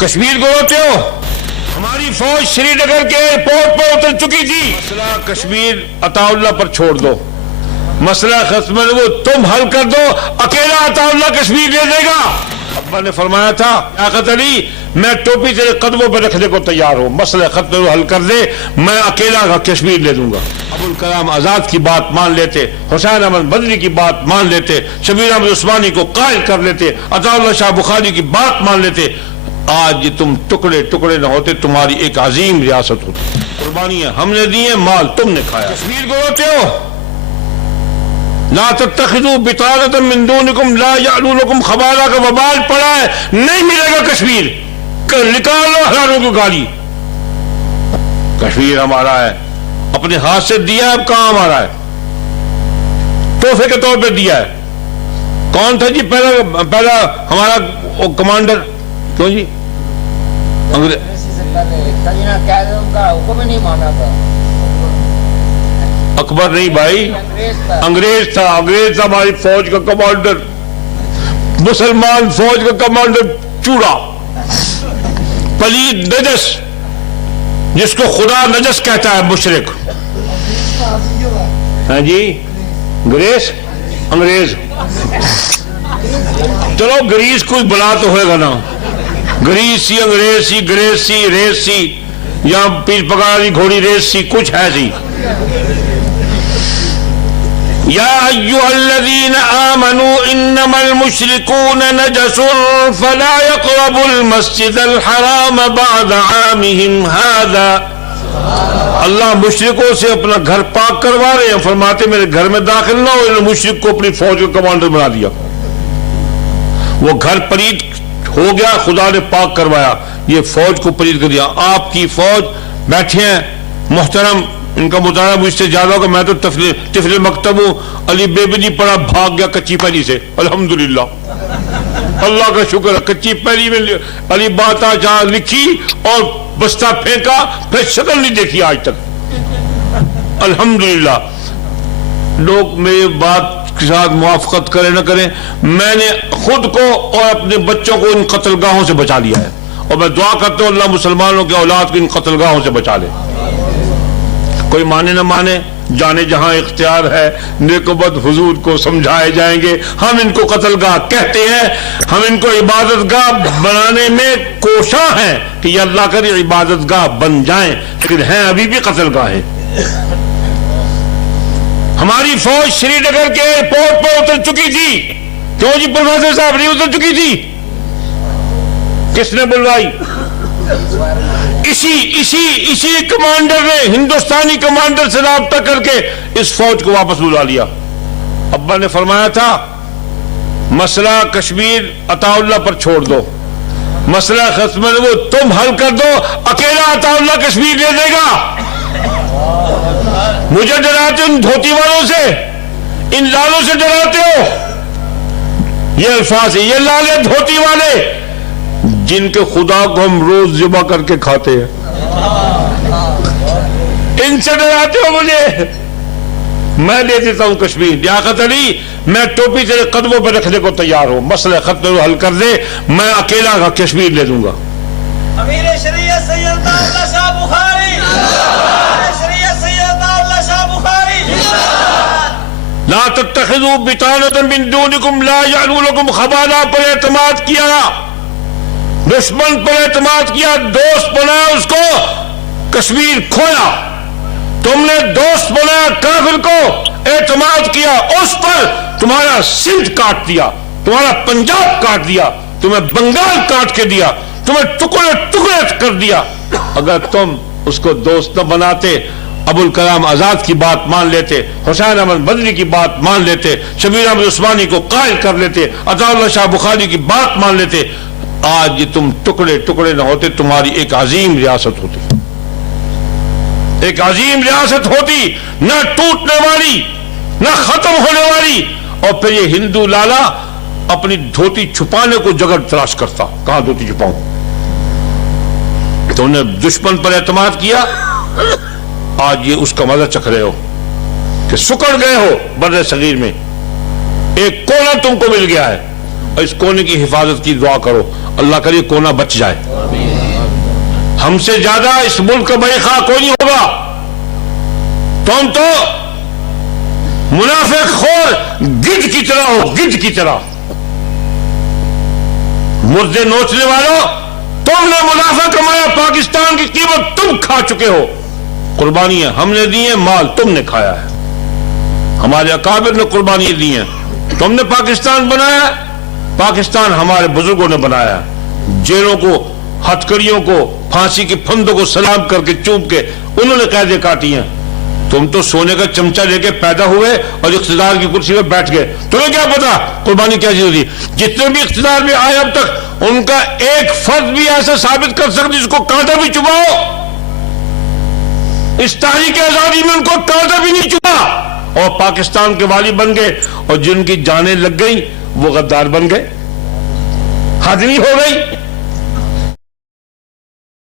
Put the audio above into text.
کشمیر کو روتے ہو؟ ہماری فوج سری نگر کے ایئرپورٹ پر اتر چکی تھی. مسئلہ کشمیر عطا اللہ پر چھوڑ دو. مسئلہ ختم ہے وہ تم حل کر دو. اکیلا عطا اللہ کشمیر لے دے گا. ابا نے فرمایا تھا لیاقت علی میں ٹوپی تیرے قدموں پہ رکھنے کو تیار ہوں. مسئلہ ختم حل کر دے, میں اکیلا کشمیر لے دوں گا. ابوالکلام آزاد کی بات مان لیتے, حسین احمد بدری کی بات مان لیتے, شبیر احمد عثمانی کو قائل کر لیتے, عطا اللہ شاہ بخاری کی بات مان لیتے. آج یہ تم ٹکڑے ٹکڑے نہ ہوتے, تمہاری ایک عظیم ریاست ہوتی. قربانیاں ہم نے دی ہیں, مال تم نے کھایا. کشمیر کو روتے ہو؟ لا تتخذوا بطانة من دونكم لا يعلونكم خبالا کا وبال پڑا ہے, نہیں ملے گا کشمیر. نکال لو ہزاروں کو گالی. کشمیر ہمارا ہے, اپنے ہاتھ سے دیا ہے, اب کہاں ہمارا ہے؟ تحفے کے طور پہ دیا ہے. کون تھا جی پہلا ہمارا کمانڈر؟ کیوں جی اکبر نہیں بھائی, انگریز تھا. انگریز تھا ہماری فوج کا کمانڈر. مسلمان فوج کا کمانڈر چوڑا, پلید نجس, جس کو خدا نجس کہتا ہے, مشرک. ہاں جی گریس انگریز. چلو گریس کوئی بلا تو ہوئے گا نا. گریس سی, انگریز سی, گریس سی, ریس سی, یا پیر پگاری گھوڑی ریس سی, کچھ ہے سی. یا ایھا الذین آمنوا انما المشرکون نجس فلا يقربوا المسجد الحرام بعد عامهم هذا. اللہ مشرکوں سے اپنا گھر پاک کروا رہے ہیں, فرماتے میرے گھر میں داخل نہ ہو. انہوں نے مشرک کو اپنی فوج کا کمانڈر بنا دیا. وہ گھر پلید ہو گیا, خدا نے پاک کروایا, یہ فوج کو پلید کر دیا. آپ کی فوج بیٹھے ہیں محترم, ان کا مطالعہ مجھ سے زیادہ ہوگا, میں تو طفل مکتب ہوں. علی بیبی نہیں پڑھا, بھاگ گیا کچی پہلی سے. الحمدللہ, اللہ کا شکر ہے. کچی پہلی میں علی باتا جہاں لکھی اور بستہ پھینکا, پھر شکل نہیں دیکھی آج تک. الحمدللہ. لوگ میری بات کے ساتھ موافقت کریں نہ کریں, میں نے خود کو اور اپنے بچوں کو ان قتل گاہوں سے بچا لیا ہے, اور میں دعا کرتا ہوں اللہ مسلمانوں کے اولاد کو ان قتل گاہوں سے بچا لے. کوئی مانے نہ مانے, جانے جہاں اختیار ہے, نیک و بد حضور کو سمجھائے جائیں گے. ہم ان کو قتل گاہ کہتے ہیں, ہم ان کو عبادت گاہ بنانے میں کوشاں ہیں کہ یہ اللہ کرے عبادت گاہ بن جائیں, لیکن ہیں ابھی بھی قتل گاہیں. ہماری فوج سری نگر کے ایئرپورٹ پر اتر چکی تھی. کیوں جی پروفیسر صاحب نہیں اتر چکی تھی؟ کس نے بلوائی؟ اسی کمانڈر نے, ہندوستانی کمانڈر سے رابطہ کر کے اس فوج کو واپس بلا لیا. ابا نے فرمایا تھا مسئلہ کشمیر عطا اللہ پر چھوڑ دو. مسئلہ ختم ہے وہ تم حل کر دو. اکیلا عطا اللہ کشمیر لے دے گا. مجھے ڈراتے ان دھوتی والوں سے, ان لالوں سے ڈراتے ہو. یہ الفاظ ہے, یہ لالے دھوتی والے جن کے خدا کو ہم روز ذبح کر کے کھاتے ہیں, ان سے ڈراتے ہو مجھے. میں لے دیتا ہوں کشمیر. لیاقت علی میں ٹوپی تیرے قدموں پہ رکھنے کو تیار ہوں. مسئلہ ختم حل کر دے, میں اکیلا کشمیر لے دوں گا. امیر شریعت سید اللہ شاہ بخاری, امیر شریعت سید اللہ شاہ بخاری. لا تتخذوا بطانة من دونكم لا يعلونكم خبالا پر اعتماد کیا, دشمن پر اعتماد کیا, دوست بنایا اس کو, کشمیر کھویا. تم نے دوست بنایا کافر کو, اعتماد کیا اس پر, تمہارا سندھ کاٹ دیا, تمہارا پنجاب کاٹ دیا, تمہیں بنگال کاٹ کے دیا, تمہیں ٹکڑے ٹکڑے کر دیا. اگر تم اس کو دوست نہ بناتے, ابوالکلام آزاد کی بات مان لیتے, حسین احمد بدری کی بات مان لیتے, شبیر احمد عثمانی کو قائل کر لیتے, عطا اللہ شاہ بخاری کی بات مان لیتے, آج یہ تم ٹکڑے ٹکڑے نہ ہوتے, تمہاری ایک عظیم ریاست ہوتی. ایک عظیم ریاست ہوتی, نہ ٹوٹنے والی, نہ ختم ہونے والی. اور پھر یہ ہندو لالا اپنی دھوتی چھپانے کو جگہ تلاش کرتا, کہاں دھوتی چھپاؤں. تو انہیں دشمن پر اعتماد کیا, آج یہ اس کا مزہ چکھ رہے ہو کہ سکڑ گئے ہو بر صغیر میں. ایک کونا تم کو مل گیا ہے, اور اس کونے کی حفاظت کی دعا کرو, اللہ کرے کونا بچ جائے. ہم سے زیادہ اس ملک کا بے خواہ کوئی نہیں ہوگا. تم تو منافق خور گدھ کی طرح ہو, گدھ کی طرح. مردے نوچنے والوں, تم نے منافع کمایا, پاکستان کی قیمت تم کھا چکے ہو. قربانیاں ہم نے دی ہیں, مال تم نے کھایا ہے. ہمارے اکابر نے قربانیاں دی ہیں, تم نے پاکستان بنایا. پاکستان ہمارے بزرگوں نے بنایا. جیلوں کو, ہتکڑیوں کو, پھانسی کے پھندوں کو سلام کر کے چوب کے انہوں نے قیدیں کاٹی ہیں. تم تو سونے کا چمچہ لے کے پیدا ہوئے اور اقتدار کی کرسی پہ بیٹھ گئے. تمہیں کیا پتا قربانی کیا چیز ہوتی. جتنے بھی اقتدار میں آئے اب تک ان کا ایک فرد بھی ایسا ثابت کر سکتے جس کو کانٹا بھی چباؤ. اس تحریک آزادی میں ان کو کانٹا بھی نہیں چبا, اور پاکستان کے والی بن گئے. اور جن کی جانیں لگ گئیں وہ غدار بن گئے. حد نہیں ہو گئی.